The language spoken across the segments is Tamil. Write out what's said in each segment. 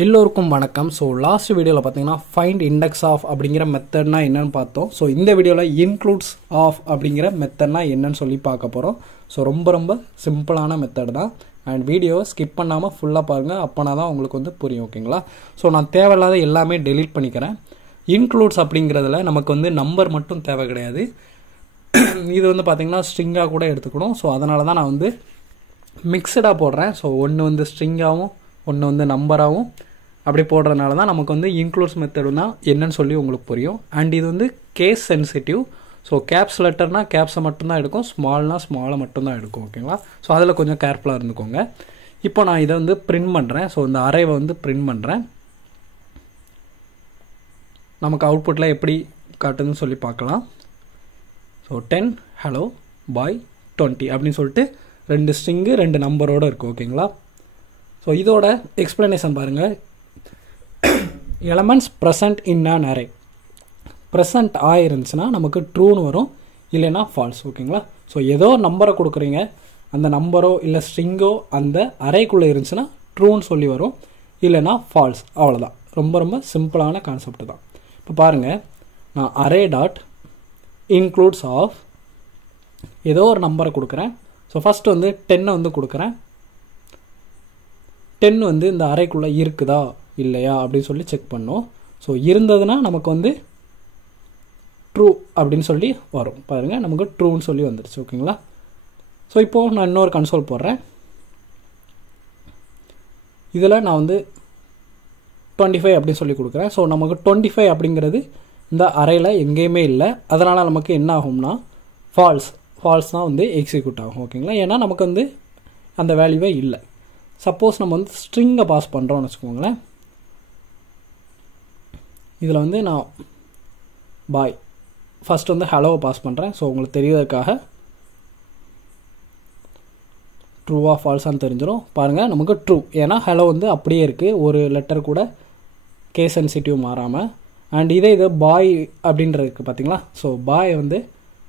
எல்லோருக்கும் வணக்கம். ஸோ லாஸ்ட் வீடியோவில் பார்த்தீங்கன்னா ஃபைண்ட் இண்டெக்ஸ் ஆஃப் அப்படிங்கிற மெத்தட்னா என்னன்னு பார்த்தோம். ஸோ இந்த வீடியோவில் இன்க்ளூட்ஸ் ஆஃப் அப்படிங்கிற மெத்தட்னா என்னன்னு சொல்லி பார்க்க போகிறோம். ஸோ ரொம்ப சிம்பிளான மெத்தட் தான். அண்ட் வீடியோவை ஸ்கிப் பண்ணாமல் ஃபுல்லாக பாருங்கள், அப்போனா தான் உங்களுக்கு வந்து புரியும். ஓகேங்களா? ஸோ நான் தேவையில்லாத எல்லாமே டெலீட் பண்ணிக்கிறேன். இன்க்ளூட்ஸ் அப்படிங்கிறதுல நமக்கு வந்து நம்பர் மட்டும் தேவை கிடையாது. இது வந்து பார்த்திங்கன்னா ஸ்ட்ரிங்காக கூட எடுத்துக்கணும். ஸோ அதனால தான் நான் வந்து மிக்சடாக போடுறேன். ஸோ ஒன்று வந்து ஸ்ட்ரிங்காகவும் ஒன்று வந்து நம்பராகவும் அப்படி போடுறதுனால தான் நமக்கு வந்து இன்க்ளூட்ஸ் மெத்தடுனா என்னன்னு சொல்லி உங்களுக்கு புரியும். அண்ட் இது வந்து கேஸ் சென்சிட்டிவ். ஸோ கேப்ஸ் லெட்டர்னால் கேப்ஸை மட்டும்தான் எடுக்கும், ஸ்மால்னால் ஸ்மாலை மட்டும்தான் எடுக்கும். ஓகேங்களா? ஸோ அதில் கொஞ்சம் கேர்ஃபுல்லாக இருந்துக்கோங்க. இப்போ நான் இதை வந்து பிரிண்ட் பண்ணுறேன். ஸோ இந்த அரேவை வந்து பிரிண்ட் பண்ணுறேன். நமக்கு அவுட்புட்டில் எப்படி காட்டுதுன்னு சொல்லி பார்க்கலாம். ஸோ 10 ஹலோ பாய் 20 அப்படின்னு சொல்லிட்டு 2 ஸ்ட்ரிங்கு 2 நம்பரோடு இருக்குது. ஓகேங்களா? ஸோ இதோட எக்ஸ்ப்ளனேஷன் பாருங்கள். Elements present in an array. Present ஆயிருந்துச்சுன்னா நமக்கு ட்ரூன்னு வரும், இல்லைன்னா ஃபால்ஸ். ஓகேங்களா? ஸோ ஏதோ நம்பரை கொடுக்குறீங்க, அந்த நம்பரோ இல்லை ஸ்ட்ரிங்கோ அந்த அரேக்குள்ளே இருந்துச்சுன்னா ட்ரூன்னு சொல்லி வரும், இல்லைன்னா ஃபால்ஸ். அவ்வளோதான். ரொம்ப சிம்பிளான கான்செப்ட் தான். இப்போ பாருங்கள், நான் அரே டாட் இன்க்ளூட்ஸ் ஆஃப் ஏதோ ஒரு நம்பரை கொடுக்குறேன். ஸோ ஃபஸ்ட்டு வந்து 10 வந்து கொடுக்குறேன். 10 வந்து இந்த அறைக்குள்ளே இருக்குதா இல்லையா அப்படின்னு சொல்லி செக் பண்ணோம். ஸோ இருந்ததுன்னா நமக்கு வந்து ட்ரூ அப்படின்னு சொல்லி வரும். பாருங்கள், நமக்கு ட்ரூன்னு சொல்லி வந்துடுச்சு. ஓகேங்களா? ஸோ இப்போது நான் இன்னொரு கன்சோல் போடுறேன். இதில் நான் வந்து 25 அப்படின்னு சொல்லி கொடுக்குறேன். ஸோ நமக்கு 25 அப்படிங்கிறது இந்த அறையில் எங்கேயுமே இல்லை. அதனால் நமக்கு என்ன ஆகும்னா ஃபால்ஸ்னால் வந்து எக்ஸிக்யூட் ஆகும். ஓகேங்களா? ஏன்னா நமக்கு வந்து அந்த வேல்யூவே இல்லை. சப்போஸ் நம்ம வந்து ஸ்ட்ரிங்கை பாஸ் பண்ணுறோம்னு வச்சுக்கோங்களேன். இதில் வந்து நான் பாய் ஃபஸ்ட் வந்து ஹலோவை பாஸ் பண்ணுறேன். ஸோ உங்களுக்கு தெரியறதுக்காக ட்ரூவா ஃபால்ஸான்னு தெரிஞ்சிடும். பாருங்கள், நமக்கு ட்ரூ. ஏன்னா ஹலோ வந்து அப்படியே இருக்குது, ஒரு லெட்டர் கூட கேஸ் சென்சிட்டிவ் மாறாமல். அண்ட் இது பாய் அப்படின்றதுக்கு பார்த்தீங்களா? ஸோ பாய் வந்து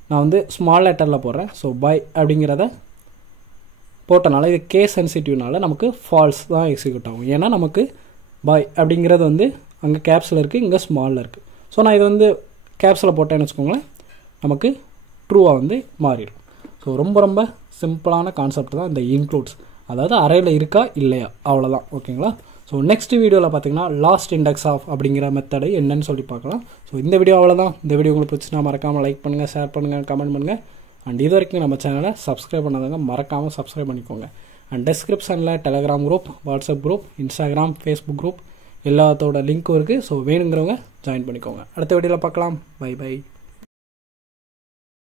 நான் வந்து ஸ்மால் லெட்டரில் போடுறேன். ஸோ பாய் அப்படிங்கிறத போட்டனால இது கேஸ் சென்சிட்டிவ்னால நமக்கு ஃபால்ஸ் தான் எக்ஸிக்யூட் ஆகும். ஏன்னா நமக்கு பாய் அப்படிங்கிறது வந்து அங்கே கேப்ஸில் இருக்குது, இங்கே ஸ்மாலில் இருக்குது. ஸோ நான் இது வந்து கேப்ஸில் போட்டேன்னு வச்சுக்கோங்களேன், நமக்கு ட்ரூவாக வந்து மாறிடும். ஸோ ரொம்ப சிம்பிளான கான்செப்ட் தான் இந்த இன்க்ளூட்ஸ். அதாவது அரேயில் இருக்கா இல்லையா, அவ்வளோதான். ஓகேங்களா? ஸோ நெக்ஸ்ட் வீடியோவில் பார்த்தீங்கன்னா லாஸ்ட் இண்டெக்ஸ் ஆஃப் அப்படிங்கிற மெத்தடு என்னன்னு சொல்லி பார்க்கலாம். ஸோ இந்த வீடியோ அவ்வளோதான். இந்த வீடியோ உங்களுக்கு பிடிச்சினா மறக்காமல் லைக் பண்ணுங்கள், ஷேர் பண்ணுங்கள், கமெண்ட் பண்ணுங்கள். அண்ட் இது வரைக்கும் நம்ம சேனலை சப்ஸ்கிரைப் பண்ணாதவங்க மறக்காமல் சப்ஸ்கிரைப் பண்ணிக்கோங்க. அண்ட் டிஸ்கிரிப்ஷனில் Telegram group, WhatsApp group, Instagram, Facebook group எல்லாத்தோட லிங்க்கும் இருக்குது. ஸோ வேணுங்கிறவங்க ஜாயின் பண்ணிக்கோங்க. அடுத்த வீடியோவில் பார்க்கலாம். பை.